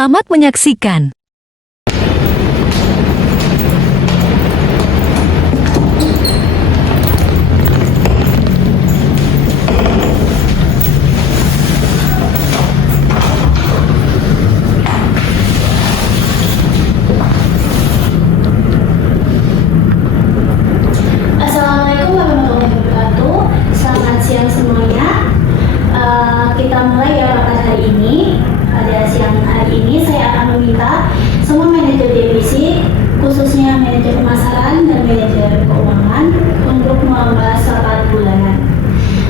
Selamat menyaksikan. Assalamualaikum warahmatullahi wabarakatuh. Selamat siang semuanya. Kita mulai ya pada hari ini. Pada siang hari ini saya akan meminta semua manajer divisi, khususnya manajer pemasaran dan manajer keuangan, untuk membahas rapat bulanan.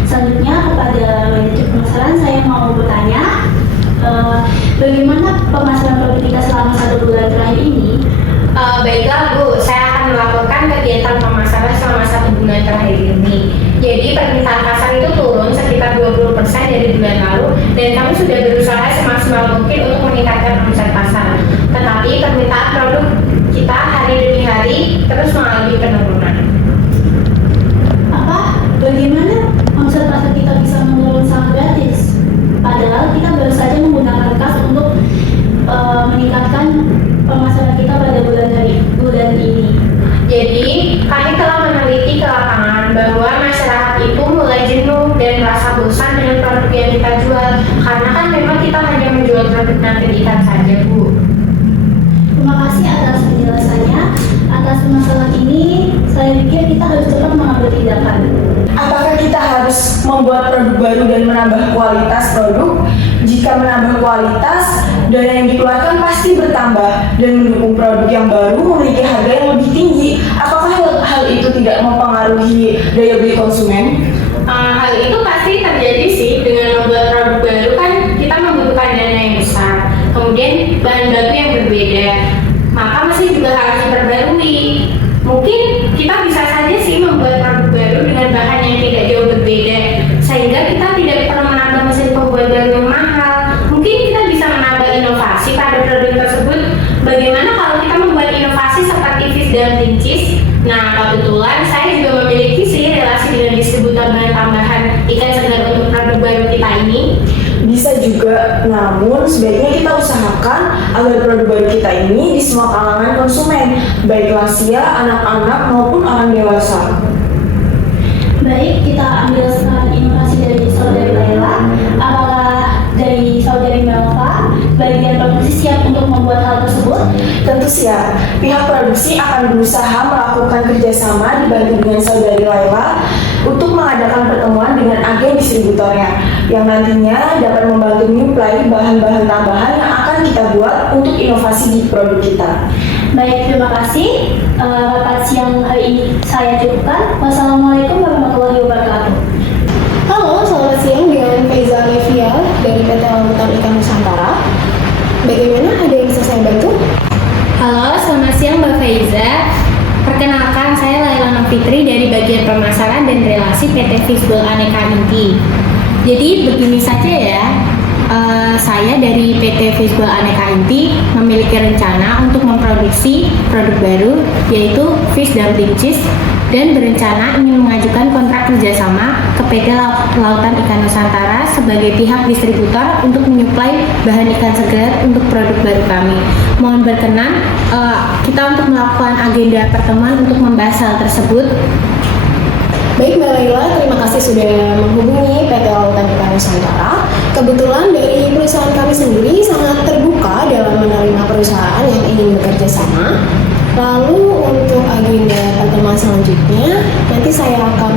Selanjutnya kepada manajer pemasaran saya mau bertanya, bagaimana pemasaran produk kita selama 1 bulan terakhir ini? Baiklah Bu, saya akan melaporkan kegiatan pemasaran selama 1 bulan terakhir ini. Jadi permintaan pasar itu turun sekitar 20% dari bulan lalu, dan kami sudah berusaha semaksimal mungkin untuk meningkatkan omset pasar. Tetapi permintaan produk kita hari demi hari terus mengalami penurunan. Bagaimana omset pasar kita bisa menurun sangat gratis? Padahal kita baru saja menggunakan kas untuk meningkatkan pemasaran kita pada bulan ini. Jadi kami telah meneliti ke lapangan bahwa masyarakat itu mulai jenuh dan merasa bosan dengan produk yang kita jual, karena kan memang kita hanya menjual produk nanti ikan saja Bu. Terima kasih atas penjelasannya. Atas masalah ini, saya pikir kita harus cepat mengambil tindakan. Apakah kita harus membuat produk baru dan menambah kualitas produk? Jika menambah kualitas, dana yang dikeluarkan pasti bertambah dan mendukung produk yang baru memiliki harga yang lebih tinggi. Apakah hal itu tidak mempengaruhi daya beli konsumen? Hal itu pasti terjadi sih. Dengan membuat produk baru kan kita membutuhkan dana yang besar, kemudian bahan baku yang berbeda, maka masih juga harus diperbarui. Mungkin kita bisa saja sih membuat produk baru dengan bahan yang tidak jauh berbeda, sehingga kita tidak perlu menambah mesin pembuat baru yang mahal. Mungkin kita bisa menambah inovasi pada produk tersebut. Bagaimana kalau kita membuat inovasi seperti fish dumpling cheese? Nah, kebetulan saya juga memiliki sih relasi dengan distributor bahan tambahan ikan segar untuk produk baru kita ini. Bisa juga, namun sebaiknya kita usahakan agar produk baru kita ini di semua kalangan konsumen, baik lansia, anak-anak maupun orang dewasa. Baik, kita ambil sekarang inovasi dari saudari Laila. Apakah dari saudari Melva bagian produksi siap untuk membuat hal tersebut? Tentu siap. Pihak produksi akan berusaha melakukan kerjasama dibantu dengan saudari Laila untuk mengadakan pertemuan dengan agen distributornya yang nantinya dapat membantu menyuplai bahan-bahan tambahan yang akan kita buat untuk inovasi di produk kita. Baik, terima kasih. Rapat siang hari ini saya cukupkan. Wassalamualaikum warahmatullahi wabarakatuh. Halo, selamat siang dengan Faiza Levia dari PT Lautan Ikan Nusantara. Bagaimana, ada yang bisa saya bantu? Halo, selamat siang Mbak Faiza. Perkenalkan, saya Laila Novitri dari bagian pemasaran dan relasi PT Fishbowl Aneka Inti. Jadi begini saja ya, saya dari PT Fishbowl Aneka Inti memiliki rencana untuk memproduksi produk baru yaitu fish dumpling cheese, dan berencana ingin mengajukan kontrak kerjasama ke PT Lautan Ikan Nusantara sebagai pihak distributor untuk menyuplai bahan ikan segar untuk produk baru kami. Mohon berkenan kita untuk melakukan agenda pertemuan untuk membahas hal tersebut. Baik Mbak Laila, terima kasih sudah menghubungi PT Lautan Ikan Nusantara. Kebetulan dari perusahaan kami sendiri sangat terbuka dalam menerima perusahaan yang ingin bekerja sama. Lalu untuk agenda pertemuan selanjutnya, nanti saya akan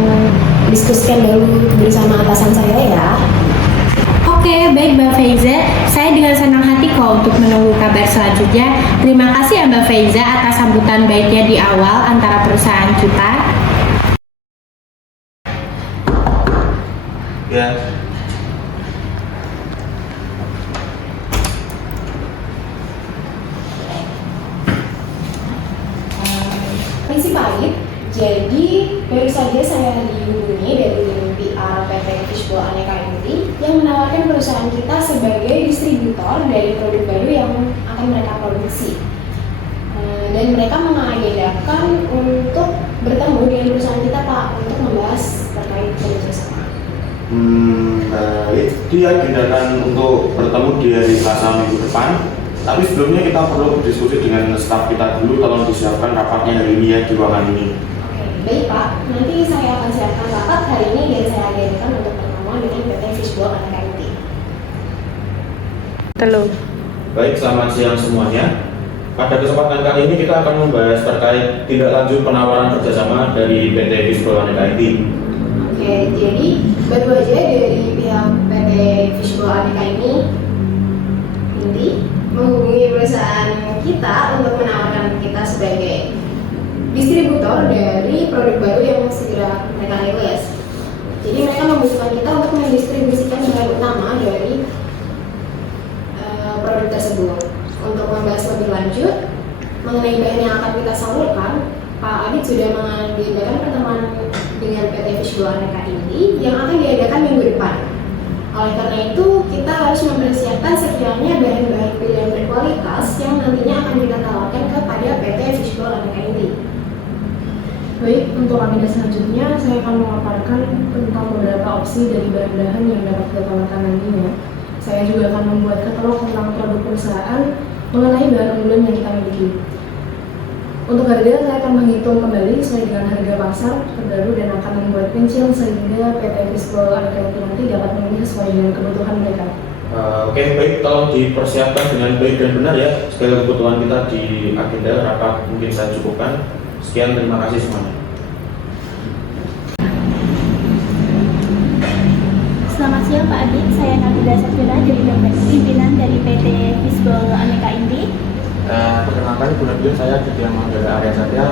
diskusikan dulu bersama atasan saya ya. Oke, baik Mbak Faiza. Saya dengan senang hati kok untuk menunggu kabar selanjutnya. Terima kasih ya Mbak Faiza atas sambutan baiknya di awal antara perusahaan kita. Ya. Permisi Pak Arif, jadi baru saja saya dihubungi dari PR PT Fishbowl Aneka Inti yang menawarkan perusahaan kita sebagai distributor dari produk baru yang akan mereka produksi. Dan mereka mengagendakan untuk bertemu dengan perusahaan kita Pak untuk membahas terkait kerjasama. Baik, diagendakan untuk bertemu di hari Selasa minggu depan Tapi sebelumnya kita perlu berdiskusi dengan staf kita dulu, tolong disiapkan rapatnya hari ini ya di ruangan ini. Oke, baik Pak. Nanti saya akan siapkan rapat hari ini dan saya agendakan untuk pertemuan dengan PT Fishbowl Aneka Inti. Baik, selamat siang semuanya. Pada kesempatan kali ini kita akan membahas terkait tindak lanjut penawaran kerjasama dari PT Fishbowl Aneka Inti. Oke, jadi baru aja dari pihak PT Fishbowl Aneka Inti menghubungi perusahaan kita untuk menawarkan kita sebagai distributor dari produk baru yang segera mereka rilis. Jadi mereka membutuhkan kita untuk mendistribusikan bahan utama dari produk tersebut. Untuk membahas lebih lanjut mengenai bahan yang akan kita salurkan, Pak Adit sudah mengadakan pertemuan dengan PT Fishbowl Aneka Inti yang akan diadakan minggu depan. Oleh karena itu, kita harus mempersiapkan sekiranya bahan-bahan pilihan berkualitas yang nantinya akan kita tawarkan kepada PT Fishbowl Aneka Inti. Baik, untuk agenda selanjutnya saya akan memaparkan tentang beberapa opsi dari bahan-bahan yang dapat kita tawarkan nantinya. Saya juga akan membuat katalog tentang produk perusahaan mengenai bahan unggulan yang kita miliki. Untuk harga, saya akan menghitung kembali sesuai dengan harga pasar terbaru dan akan membuat rincian sehingga PT Fishbowl Aneka Inti nanti dapat memilih sesuai dengan kebutuhan mereka. Oke, baik, tolong dipersiapkan dengan baik dan benar ya segala kebutuhan kita di agenda rapat. Mungkin saya cukupkan. Sekian, terima kasih semuanya. Selamat siang Pak Adit, saya Nabila Safira dari pimpinan dari PT Fishbowl Aneka Inti. Perkenalkan, Bu Nabila, saya Didiam Manggala Arya Satya,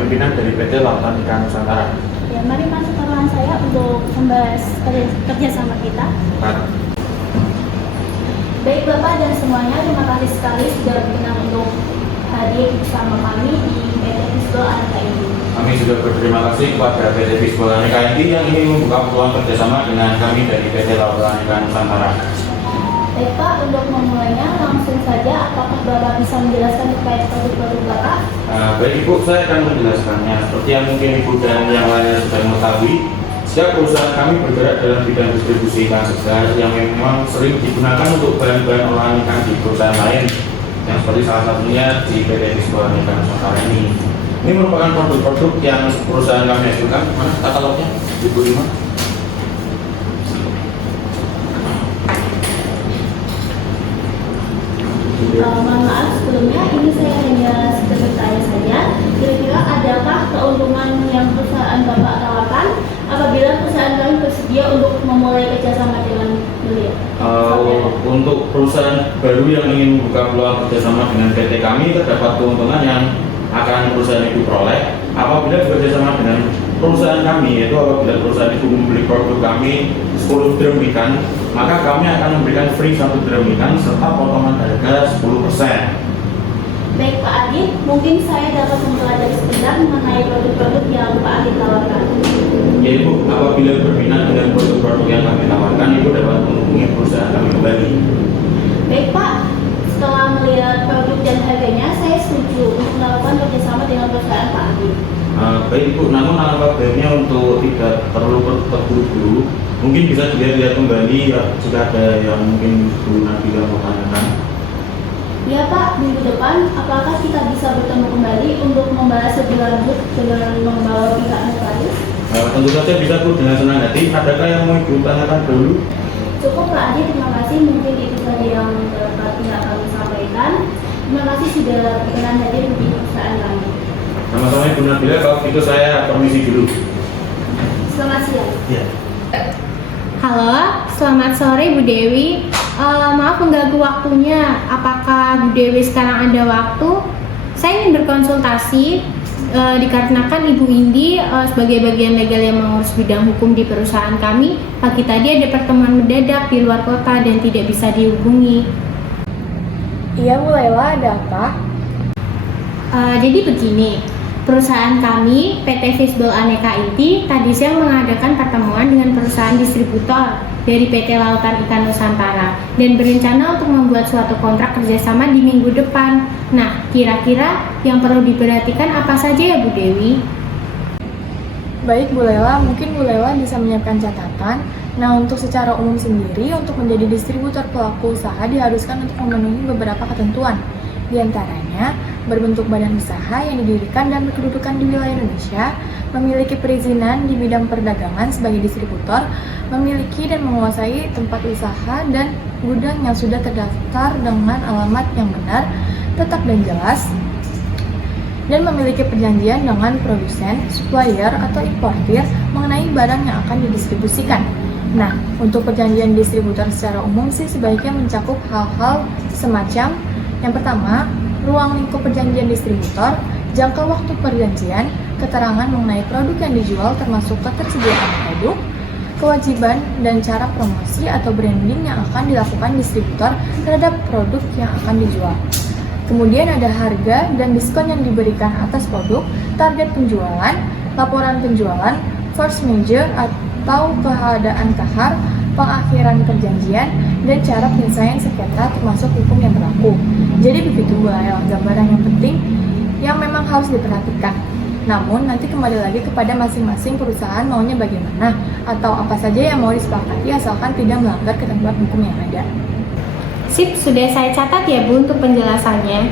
pimpinan dari PT Lautan Ikan Nusantara. Ya, mari masuk ke ruangan saya untuk membahas kerjasama kita. Baik Bapak dan semuanya, terima kasih sekali sudah berkenan untuk hadir bersama kami di PT Fishbowl Aneka Inti. Kami sudah berterima kasih kepada PT Fishbowl Aneka Inti yang ingin membuka peluang kerjasama dengan kami dari PT Lautan Ikan Nusantara. Baik Pak, untuk memulainya langsung saja, apakah Bapak bisa menjelaskan terkait produk-produk Bapak? Baik Ibu, saya akan menjelaskannya. Seperti yang mungkin Ibu dan yang lainnya sudah mengetahui, setiap perusahaan kami bergerak dalam bidang distribusi ikan segar yang memang sering digunakan untuk bahan-bahan olahan ikan di perusahaan lain, yang seperti salah satunya di PT Fishbowl Aneka Nusantara ini. Ini merupakan produk-produk yang perusahaan kami hasilkan. Mana katalognya, Ibu Rima? Mohon maaf sebelumnya, ini saya hanya sedikit bertanya saja. Kira-kira adakah keuntungan yang perusahaan Bapak tawarkan apabila perusahaan kami bersedia untuk memulai kerjasama dengan beliau? Untuk perusahaan baru yang ingin membuka peluang kerjasama dengan PT kami, terdapat keuntungan yang akan perusahaan itu peroleh apabila bekerjasama dengan perusahaan kami, yaitu apabila perusahaan itu membeli produk kami 10 drum ikan, maka kami akan memberikan free 1 drum ikan serta potongan harga 10%. Baik Pak Adit, mungkin saya dapat mempelajari sebentar mengenai produk-produk yang Pak Adit tawarkan. Ya Ibu, apabila berminat dengan produk-produk yang kami tawarkan, Ibu dapat menghubungi perusahaan kami kembali. Baik Pak, setelah melihat produk dan harganya, saya setuju untuk melakukan kerjasama dengan perusahaan Pak Adit. Baik Ibu, namun apabila untuk tidak perlu terburu-buru, mungkin bisa dilihat kembali ya, jika ada yang mungkin Bu Nabila mau tanyakan. Ya Pak, minggu depan apakah kita bisa bertemu kembali untuk membahas lebih lanjut dengan membawa pihak notaris? Tentu saja bisa Bu, dengan senang hati. Adakah yang mau Ibu tanyakan dulu? Cukup Pak Adit, terima kasih. Mungkin itu saja yang dapat pihak kami sampaikan. Terima kasih sudah berkenan hadir di perusahaan kami. Sama-sama Ibu Nabila, kalau gitu saya permisi dulu. Selamat siang. Ya. Halo, selamat sore Bu Dewi. Maaf mengganggu waktunya. Apakah Bu Dewi sekarang ada waktu? Saya ingin berkonsultasi dikarenakan Ibu Indi sebagai bagian legal yang mengurus bidang hukum di perusahaan kami. Pagi tadi ada pertemuan mendadak di luar kota dan tidak bisa dihubungi. Iya Bu Lela, ada apa? Jadi begini, perusahaan kami, PT Fishbowl Aneka Inti, tadi siang mengadakan pertemuan dengan perusahaan distributor dari PT Lautan Ikan Nusantara dan berencana untuk membuat suatu kontrak kerjasama di minggu depan. Nah, kira-kira yang perlu diperhatikan apa saja ya Bu Dewi? Baik Bu Lela, mungkin Bu Lela bisa menyiapkan catatan Nah, untuk secara umum sendiri, untuk menjadi distributor pelaku usaha diharuskan untuk memenuhi beberapa ketentuan. Di antaranya, berbentuk badan usaha yang didirikan dan berkedudukan di wilayah Indonesia, memiliki perizinan di bidang perdagangan sebagai distributor, memiliki dan menguasai tempat usaha dan gudang yang sudah terdaftar dengan alamat yang benar, tetap dan jelas, dan memiliki perjanjian dengan produsen, supplier, atau importir mengenai barang yang akan didistribusikan. Nah, untuk perjanjian distributor secara umum sih sebaiknya mencakup hal-hal semacam yang pertama, ruang lingkup perjanjian distributor, jangka waktu perjanjian, keterangan mengenai produk yang dijual termasuk ketersediaan produk, kewajiban dan cara promosi atau branding yang akan dilakukan distributor terhadap produk yang akan dijual. Kemudian ada harga dan diskon yang diberikan atas produk, target penjualan, laporan penjualan, force majeure atau keadaan kahar, pengakhiran perjanjian, dan cara penyelesaian sengketa termasuk hukum yang berlaku. Jadi begitu Bu Lael, gambaran yang penting yang memang harus diperhatikan. Namun nanti kembali lagi kepada masing-masing perusahaan maunya bagaimana atau apa saja yang mau disepakati asalkan tidak melanggar ketentuan hukum yang ada. Sip, sudah saya catat ya Bu untuk penjelasannya.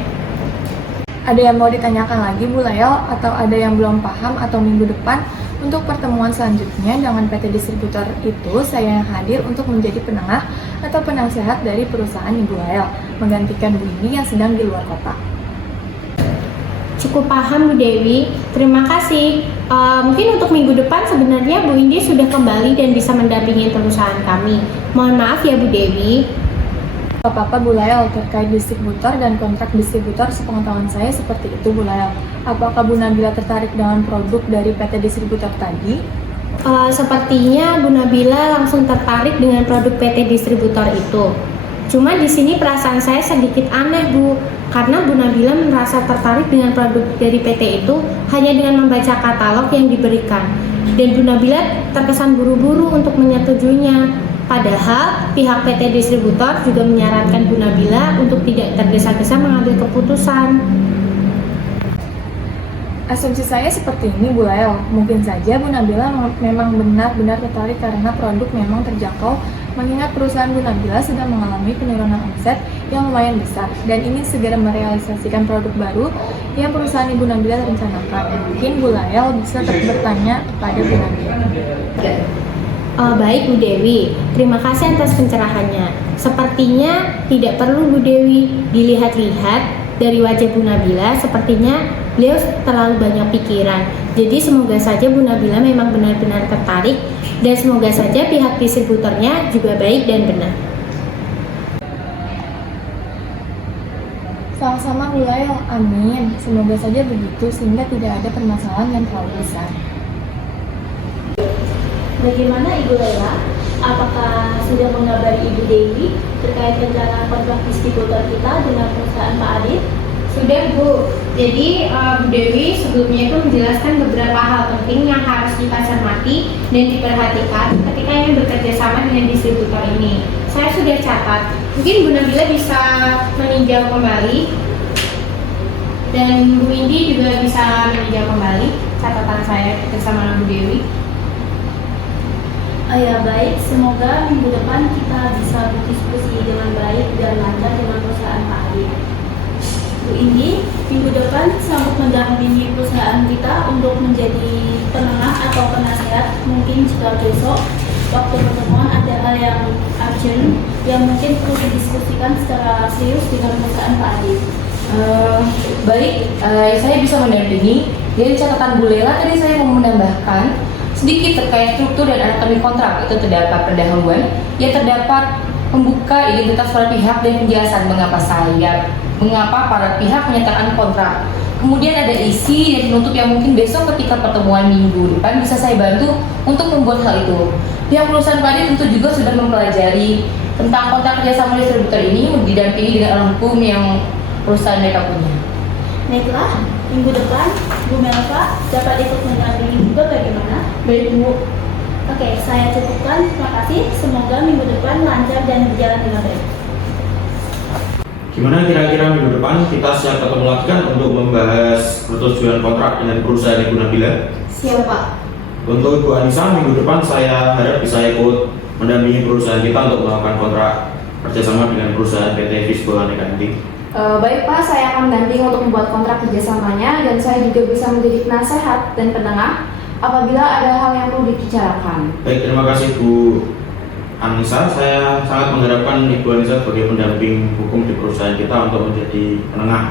Ada yang mau ditanyakan lagi Bu Lael atau ada yang belum paham atau minggu depan untuk pertemuan selanjutnya dengan PT Distributor itu saya yang hadir untuk menjadi penengah atau penasehat dari perusahaan Ibu Lael menggantikan Bu Indi yang sedang di luar kota. Cukup paham Bu Dewi, terima kasih. Mungkin untuk minggu depan sebenarnya Bu Indi sudah kembali dan bisa mendampingi perusahaan kami. Mohon maaf ya Bu Dewi. Apa-apa Bu Lael, terkait distributor dan kontrak distributor sepengetahuan saya seperti itu Bu Lael. Apakah Bu Nabila tertarik dengan produk dari PT Distributor tadi? Sepertinya Bu Nabila langsung tertarik dengan produk PT Distributor itu. Cuma di sini perasaan saya sedikit aneh Bu, karena Bu Nabila merasa tertarik dengan produk dari PT itu hanya dengan membaca katalog yang diberikan. Dan Bu Nabila terkesan buru-buru untuk menyetujuinya. Padahal pihak PT Distributor juga menyarankan Bu Nabila untuk tidak tergesa-gesa mengambil keputusan. Asumsi saya seperti ini Bu Lael, mungkin saja Bu Nabila memang benar-benar tertarik karena produk memang terjangkau, mengingat perusahaan Bu Nabila sedang mengalami penurunan omset yang lumayan besar dan ingin segera merealisasikan produk baru yang perusahaan Ibu Nabila rencanakan. Mungkin Bu Lael bisa bertanya kepada Bu Nabila. Baik Bu Dewi, terima kasih atas pencerahannya. Sepertinya tidak perlu Bu Dewi dilihat-lihat dari wajah Bu Nabila, sepertinya beliau terlalu banyak pikiran. Jadi semoga saja Bu Nabila memang benar-benar tertarik dan semoga saja pihak distributornya juga baik dan benar. Sama-sama Bu Lael, amin. Semoga saja begitu sehingga tidak ada permasalahan yang terlalu besar. Bagaimana Ibu Lela? Apakah sudah mengabari Ibu Dewi terkait rencana kontrak distributor kita dengan perusahaan Pak Adit? Sudah Bu, jadi Bu Dewi sebelumnya itu menjelaskan beberapa hal penting yang harus kita cermati dan diperhatikan ketika ingin bekerja sama dengan distributor ini. Saya sudah catat, mungkin Bu Nabila bisa meninjau kembali dan Bu Indi juga bisa meninjau kembali catatan saya bersama Bu Dewi. Ya baik, semoga minggu depan kita bisa berdiskusi dengan baik dan lancar dengan perusahaan Pak Adit. Bu Indi, minggu depan sanggup mendampingi perusahaan kita untuk menjadi penengah atau penasehat. Mungkin jika besok waktu pertemuan ada hal yang urgent yang mungkin perlu didiskusikan secara serius dengan perusahaan Pak Adit. Baik, saya bisa mendampingi. Dari catatan Bu Lela tadi saya mau menambahkan sedikit terkait struktur dan anatomi kontrak. Itu terdapat pendahuluan, yang terdapat pembuka identitas para pihak dan penjelasan mengapa para pihak menyatakan kontrak. Kemudian ada isi dan penutup yang mungkin besok ketika pertemuan minggu depan bisa saya bantu untuk membuat hal itu. Pihak perusahaan Pak Adit tentu juga sudah mempelajari tentang kontrak kerjasama distributor ini didampingi dengan orang hukum yang perusahaan mereka punya. Baiklah, minggu depan Bu Melva dapat ikut mendampingi juga bagaimana? Baik Bu. Oke, saya cukupkan. Terima kasih. Semoga minggu depan lancar dan berjalan dengan baik. Gimana kira-kira minggu depan kita siap ketemu lagi kan untuk membahas persetujuan kontrak dengan perusahaan Ibu Nabila? Siap Pak. Untuk Ibu Anissa, minggu depan saya harap bisa ikut mendampingi perusahaan kita untuk melakukan kontrak kerjasama dengan perusahaan PT Fishbowl Aneka Inti. Baik Pak, saya akan mendampingi untuk membuat kontrak kerjasamanya dan saya juga bisa menjadi penasehat dan penengah apabila ada hal yang perlu dibicarakan. Baik, terima kasih Bu Anissa. Saya sangat mengharapkan Ibu Anissa sebagai pendamping hukum di perusahaan kita untuk menjadi penengah.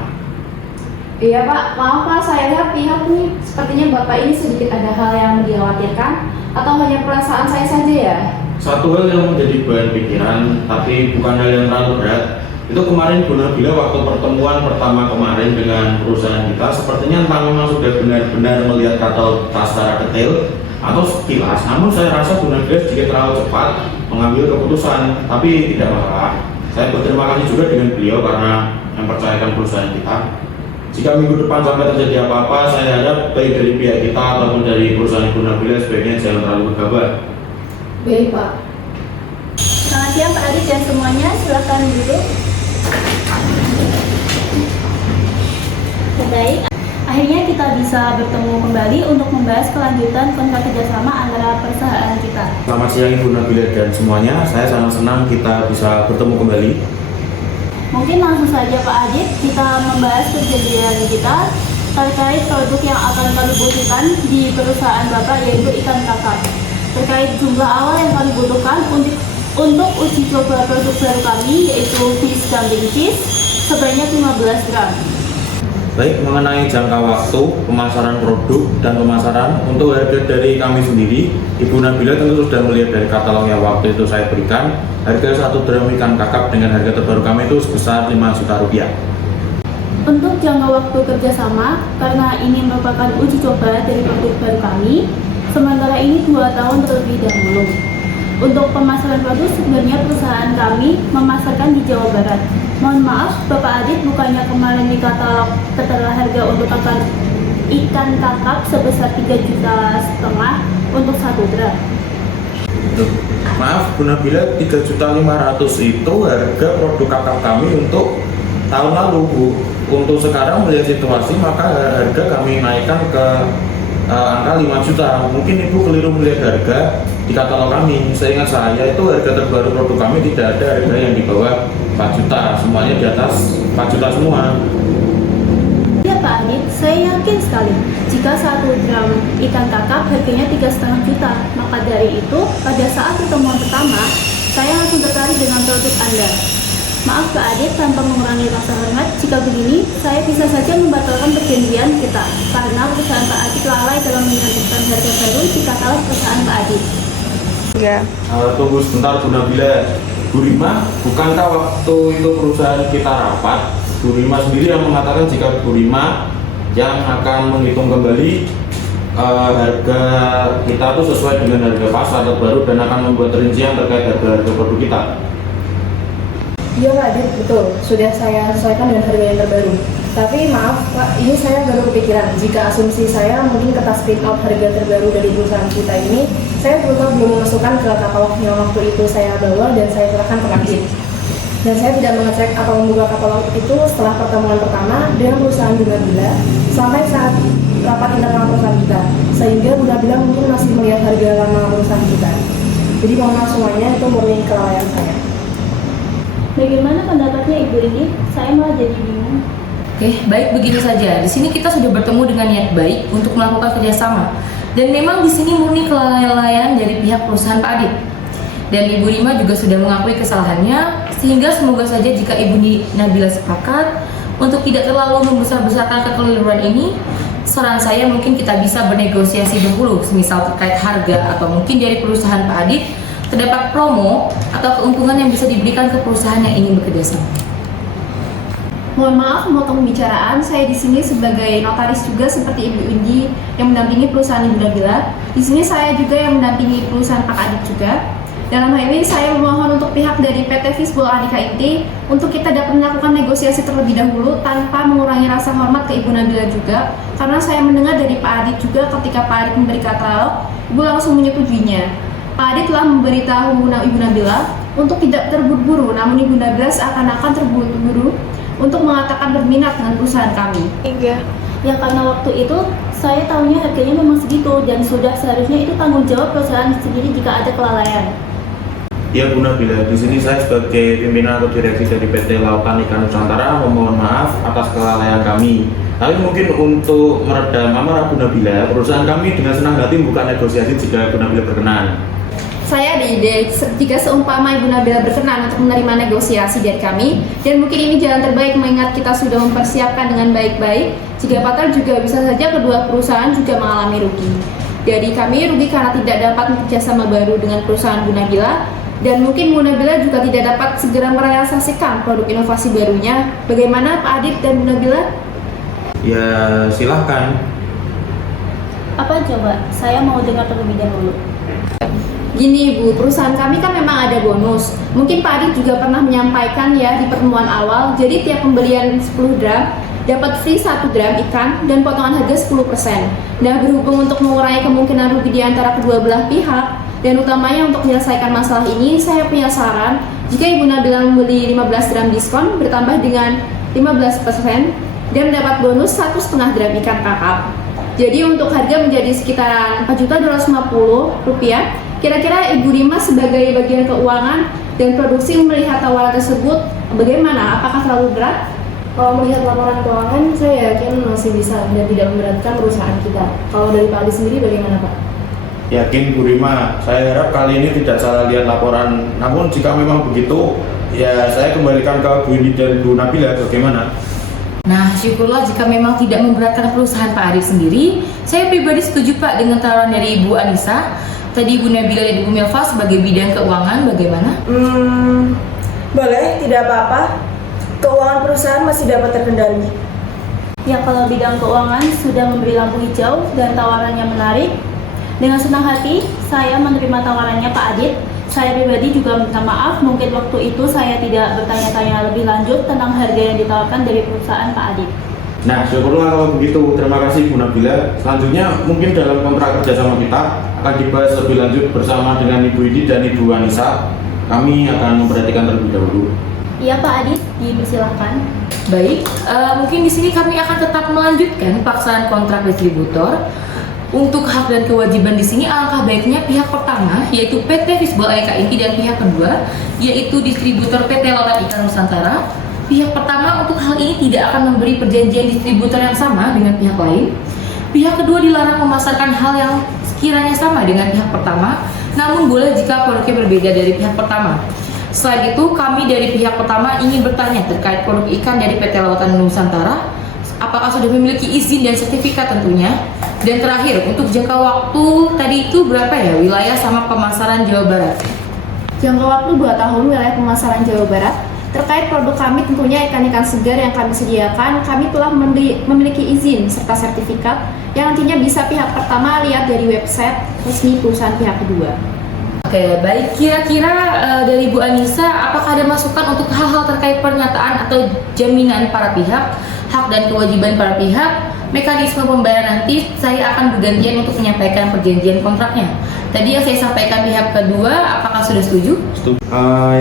Iya Pak, maaf Pak, saya lihat pihak ini sepertinya Bapak ini sedikit ada hal yang dikhawatirkan atau hanya perasaan saya saja ya? Satu hal yang menjadi bahan pikiran, tapi bukan hal yang terlalu berat. Itu kemarin Bu Nabila waktu pertemuan pertama kemarin dengan perusahaan kita, sepertinya entah memang sudah benar-benar melihat katalog kita secara detail atau sekilas. Namun saya rasa Bu Nabila sedikit terlalu cepat mengambil keputusan, tapi tidak masalah. Saya berterima kasih juga dengan beliau karena mempercayakan perusahaan kita. Jika minggu depan sampai terjadi apa-apa, saya harap baik dari pihak kita ataupun dari perusahaan Ibu Nabila sebaiknya jangan terlalu gegabah. Baik Pak. Selamat siang Pak Adit dan semuanya, silakan duduk. Baik, akhirnya kita bisa bertemu kembali untuk membahas kelanjutan kontrak kerjasama antara perusahaan kita. Selamat siang Ibu Nabila dan semuanya, saya sangat senang kita bisa bertemu kembali. Mungkin langsung saja Pak Adit, kita membahas perjanjian kita terkait produk yang akan kami butuhkan di perusahaan Bapak, yaitu ikan kakap. Terkait jumlah awal yang kami butuhkan untuk uji coba produk baru kami, yaitu fish dumpling cheese sebanyak 15 gram. Baik, mengenai jangka waktu, pemasaran produk, dan pemasaran untuk harga dari kami sendiri, Ibu Nabila tentu sudah melihat dari katalog yang waktu itu saya berikan. Harga 1 drum ikan kakap dengan harga terbaru kami itu sebesar 5 juta rupiah. Untuk jangka waktu kerjasama, karena ini merupakan uji coba dari produk baru kami, sementara ini 2 tahun terlebih dahulu. Untuk pemasaran produk, sebenarnya perusahaan kami memasarkan di Jawa Barat. Mohon maaf, Bapak Adit, bukannya kemarin di katalog tertera harga untuk ikan kakap sebesar 3,5 juta untuk 1 gram. Maaf, Bu Nabila, 3.500.000 itu harga produk kakap kami untuk tahun lalu, Bu. Untuk sekarang melihat situasi, maka harga kami naikkan ke angka 5 juta. Mungkin Ibu keliru melihat harga di katalog kami. Seingat saya itu harga terbaru produk kami tidak ada harga yang di bawah 4 juta. Semuanya di atas 4 juta semua. Ya Pak Adit, saya yakin sekali jika 1 gram ikan kakap harganya 3,5 juta. Maka dari itu, pada saat pertemuan pertama, saya langsung tertarik dengan produk Anda. Maaf Pak Adit, tanpa mengurangi rasa hormat, jika begini, saya bisa saja membatalkan perjanjian kita karena perusahaan Pak Adit lalai dalam menyantumkan harga baru di katalog perusahaan Pak Adit. Tunggu sebentar Bu Nabila. Bu Rima, bukankah waktu itu perusahaan kita rapat, Bu Rima sendiri yang mengatakan jika Bu Rima yang akan menghitung kembali harga kita itu sesuai dengan harga pasar terbaru dan akan membuat rincian terkait harga produk kita? Iya Pak Adit, betul. Sudah saya sesuaikan dengan harga yang terbaru. Tapi maaf Pak, ini saya baru kepikiran jika asumsi saya mungkin kertas print out harga terbaru dari perusahaan kita ini saya belum memasukkan ke katalog yang waktu itu saya bawa dan saya serahkan ke Pak Adit. Dan saya tidak mengecek atau membuka katalog itu setelah pertemuan pertama dengan perusahaan Bu Nabila sampai saat rapat internal perusahaan kita, sehingga Bu Nabila mungkin masih melihat harga lama perusahaan kita. Jadi mohon maaf semuanya, itu murni kelalaian saya. Bagaimana pendapatnya Ibu ini? Saya malah jadi bingung. Oke, baik, begini saja. Di sini kita sudah bertemu dengan niat baik untuk melakukan kerjasama. Dan memang di sini murni kelalaian dari pihak perusahaan Pak Adit. Dan Ibu Rima juga sudah mengakui kesalahannya, sehingga semoga saja jika Ibu Nabila sepakat untuk tidak terlalu membesar-besarkan kekeliruan ini, saran saya mungkin kita bisa bernegosiasi dahulu, semisal terkait harga atau mungkin dari perusahaan Pak Adit terdapat promo atau keuntungan yang bisa diberikan ke perusahaan yang ingin bekerja sama. Mohon maaf memotong pembicaraan, saya di sini sebagai notaris juga seperti Ibu Indi yang mendampingi perusahaan Ibu Nabila. Di sini saya juga yang mendampingi perusahaan Pak Adit juga. Dalam hal ini saya memohon untuk pihak dari PT Fishbowl Aneka Inti untuk kita dapat melakukan negosiasi terlebih dahulu tanpa mengurangi rasa hormat ke Ibu Nabila juga, karena saya mendengar dari Pak Adit juga ketika Pak Adit memberi katalog, Ibu langsung menyetujuinya. Pak Adit telah memberitahu Ibu Nabila untuk tidak terburu-buru, namun Ibu Nabila seakan-akan terburu-buru untuk mengatakan berminat dengan perusahaan kami. Ya karena waktu itu saya tahunya harganya memang segitu dan sudah seharusnya itu tanggung jawab perusahaan sendiri jika ada kelalaian. Ya Bu Nabila, di sini saya sebagai pimpinan atau direksi dari PT Lautan Ikan Nusantara memohon maaf atas kelalaian kami. Tapi mungkin untuk meredam amarah Bu Nabila, perusahaan kami dengan senang hati membuka negosiasi jika Bu Nabila berkenan. Saya ada ide, jika seumpama Ibu Nabila berkenan untuk menerima negosiasi dari kami, dan mungkin ini jalan terbaik mengingat kita sudah mempersiapkan dengan baik-baik, jika fatal juga bisa saja kedua perusahaan juga mengalami rugi. Dari kami rugi karena tidak dapat bekerjasama baru dengan perusahaan Bu Nabila, dan mungkin Bu Nabila juga tidak dapat segera merealisasikan produk inovasi barunya. Bagaimana Pak Adit dan Bu Nabila? Ya silahkan. Apa coba? Saya mau dengar terlebih dahulu. Gini Bu, perusahaan kami kan memang ada bonus. Mungkin Pak Adit juga pernah menyampaikan ya di pertemuan awal. Jadi tiap pembelian 10 gram dapat free 1 gram ikan dan potongan harga 10%. Nah, berhubung untuk mengurangi kemungkinan rugi di antara kedua belah pihak dan utamanya untuk menyelesaikan masalah ini, saya punya saran jika Ibu Nabila membeli 15 gram diskon bertambah dengan 15% dan mendapat bonus 1,5 gram ikan kakap. Jadi untuk harga menjadi sekitaran Rp4.250. Kira-kira Ibu Rima sebagai bagian keuangan dan produksi melihat tawaran tersebut bagaimana? Apakah terlalu berat? Kalau melihat laporan keuangan, saya yakin masih bisa dan tidak memberatkan perusahaan kita. Kalau dari Pak Adi sendiri bagaimana Pak? Yakin Bu Rima, saya harap kali ini tidak salah lihat laporan. Namun jika memang begitu, ya saya kembalikan ke Bu Indi dan Bu Nabila. Bagaimana? Nah, syukurlah jika memang tidak memberatkan perusahaan Pak Adit sendiri. Saya pribadi setuju Pak dengan tawaran dari Ibu Anissa. Tadi Ibu Nabila dan Ibu Melva sebagai bidang keuangan, bagaimana? Boleh, tidak apa-apa. Keuangan perusahaan masih dapat terkendali. Ya kalau bidang keuangan sudah memberi lampu hijau dan tawarannya menarik, dengan senang hati saya menerima tawarannya Pak Adit. Saya pribadi juga minta maaf, mungkin waktu itu saya tidak bertanya-tanya lebih lanjut tentang harga yang ditawarkan dari perusahaan Pak Adit. Nah, syukurlah kalau begitu. Terima kasih Bu Nabila. Selanjutnya mungkin dalam kontrak kerjasama kita akan dibahas lebih lanjut bersama dengan Ibu Indi dan Ibu Anissa. Kami akan memperhatikan terlebih dahulu. Iya Pak Adit, dipersilahkan. Baik, mungkin di sini kami akan tetap melanjutkan pelaksanaan kontrak distributor. Untuk hak dan kewajiban di sini alangkah baiknya pihak pertama yaitu PT Fishbowl Aneka Inti dan pihak kedua yaitu distributor PT Lautan Ikan Nusantara. Pihak pertama untuk hal ini tidak akan memberi perjanjian distributor yang sama dengan pihak lain. Pihak kedua dilarang memasarkan hal yang sekiranya sama dengan pihak pertama, namun boleh jika produknya berbeda dari pihak pertama. Selain itu, kami dari pihak pertama ingin bertanya terkait produk ikan dari PT Lautan Nusantara. Apakah sudah memiliki izin dan sertifikat tentunya? Dan terakhir, untuk jangka waktu tadi itu berapa ya wilayah sama pemasaran Jawa Barat? Jangka waktu 2 tahun wilayah pemasaran Jawa Barat. Terkait produk kami tentunya ikan-ikan segar yang kami sediakan, kami telah memiliki izin serta sertifikat yang nantinya bisa pihak pertama lihat dari website resmi perusahaan pihak kedua. Oke, baik. Kira-kira dari Bu Anissa, apakah ada masukan untuk hal-hal terkait pernyataan atau jaminan para pihak, hak dan kewajiban para pihak, mekanisme pembayaran nanti saya akan bergantian untuk menyampaikan perjanjian kontraknya. Tadi yang saya sampaikan pihak kedua, apakah sudah setuju?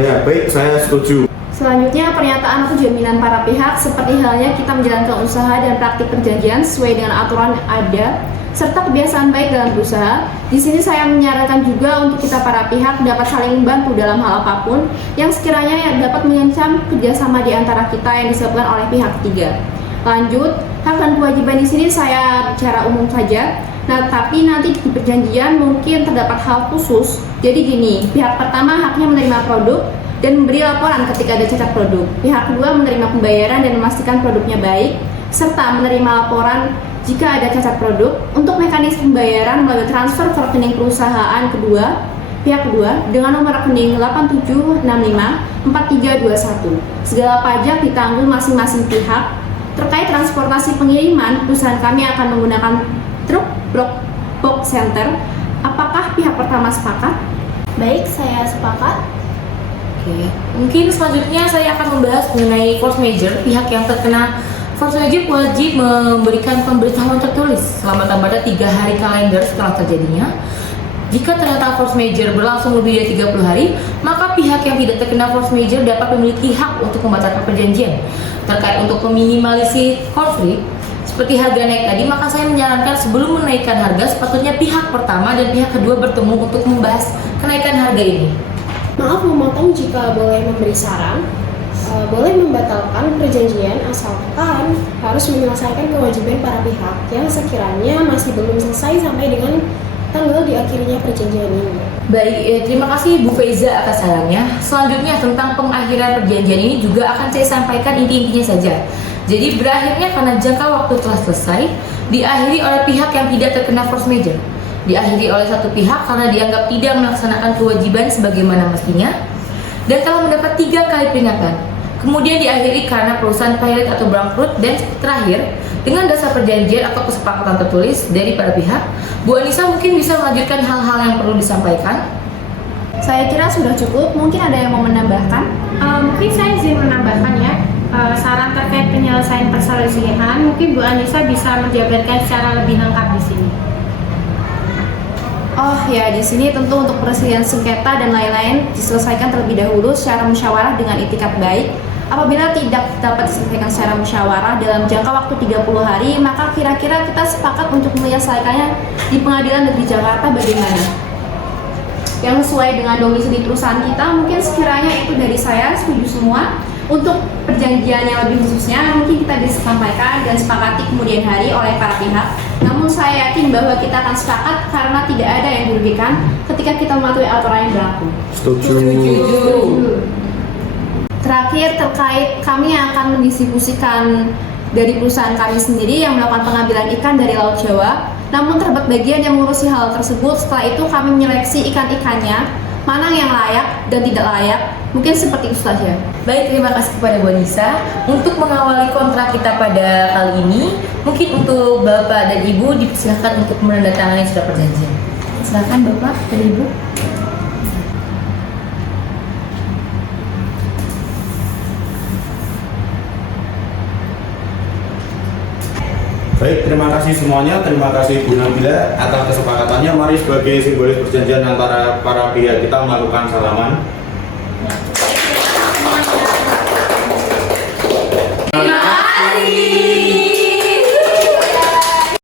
Ya, baik, saya setuju. Selanjutnya pernyataan atau jaminan para pihak seperti halnya kita menjalankan usaha dan praktik perjanjian sesuai dengan aturan yang ada serta kebiasaan baik dalam berusaha. Di sini saya menyarankan juga untuk kita para pihak dapat saling membantu dalam hal apapun yang sekiranya dapat mengancam kerjasama di antara kita yang disebabkan oleh pihak ketiga. Lanjut, hak dan kewajiban di sini saya bicara umum saja. Nah, tapi nanti di perjanjian mungkin terdapat hal khusus. Jadi gini, pihak pertama haknya menerima produk dan memberi laporan ketika ada cacat produk. Pihak kedua menerima pembayaran dan memastikan produknya baik, serta menerima laporan jika ada cacat produk. Untuk mekanisme pembayaran melalui transfer ke rekening perusahaan pihak kedua dengan nomor rekening 87654321. Segala pajak ditanggung masing-masing pihak. Terkait transportasi pengiriman, perusahaan kami akan menggunakan truk box center. Apakah pihak pertama sepakat? Baik, saya sepakat. Oke, mungkin selanjutnya saya akan membahas mengenai force majeure. Pihak yang terkena force majeure wajib memberikan pemberitahuan tertulis selama tak pada 3 hari kalender setelah terjadinya. Jika ternyata force majeure berlangsung lebih dari 30 hari, maka pihak yang tidak terkena force majeure dapat memiliki hak untuk membatalkan perjanjian. Terkait untuk meminimalisir konflik seperti harga naik tadi, maka saya menyarankan sebelum menaikkan harga sepatutnya pihak pertama dan pihak kedua bertemu untuk membahas kenaikan harga ini. Maaf memotong jika boleh memberi saran. Boleh membatalkan perjanjian asalkan harus menyelesaikan kewajiban para pihak yang sekiranya masih belum selesai sampai dengan tanggal diakhirinya perjanjian ini. Baik, terima kasih Bu Faiza atas sarannya. Selanjutnya tentang pengakhiran perjanjian ini juga akan saya sampaikan inti-intinya saja. Jadi berakhirnya karena jangka waktu telah selesai, diakhiri oleh pihak yang tidak terkena force majeure. Diakhiri oleh satu pihak karena dianggap tidak melaksanakan kewajiban sebagaimana mestinya dan telah mendapat 3 kali peringatan. Kemudian diakhiri karena perusahaan pilot atau bangkrut, dan terakhir dengan dasar perjanjian atau kesepakatan tertulis dari para pihak. Bu Anissa mungkin bisa melanjutkan hal-hal yang perlu disampaikan. Saya kira sudah cukup, mungkin ada yang mau menambahkan? Mungkin saya izin menambahkan ya, saran terkait penyelesaian perselisihan, mungkin Bu Anissa bisa menjabarkan secara lebih lengkap di sini. Oh ya, di sini tentu untuk perselisihan sengketa dan lain-lain diselesaikan terlebih dahulu secara musyawarah dengan itikat baik. Apabila tidak dapat diselesaikan secara musyawarah dalam jangka waktu 30 hari, maka kira-kira kita sepakat untuk menyelesaikannya di Pengadilan Negeri Jakarta bagaimana? Yang sesuai dengan domisili perusahaan kita, mungkin sekiranya itu dari saya, setuju semua. Untuk perjanjian yang lebih khususnya, mungkin kita disampaikan dan sepakati kemudian hari oleh para pihak. Namun saya yakin bahwa kita akan sepakat karena tidak ada yang dirugikan ketika kita mematuhi aturan yang berlaku. Setuju. Terakhir, terkait kami yang akan mendistribusikan dari perusahaan kami sendiri yang melakukan pengambilan ikan dari Laut Jawa, namun terdapat bagian yang mengurusi hal tersebut. Setelah itu kami menyeleksi ikan-ikannya, mana yang layak dan tidak layak. Mungkin seperti itu saja. Baik, terima kasih kepada Bu Anissa. Untuk mengawali kontrak kita pada kali ini, mungkin untuk Bapak dan Ibu dipersilakan untuk menandatangani surat perjanjian. Silakan Bapak dan Ibu. Baik, terima kasih semuanya. Terima kasih Bu Nabila atas kesepakatannya. Mari sebagai simbolis perjanjian antara para pihak kita melakukan salaman.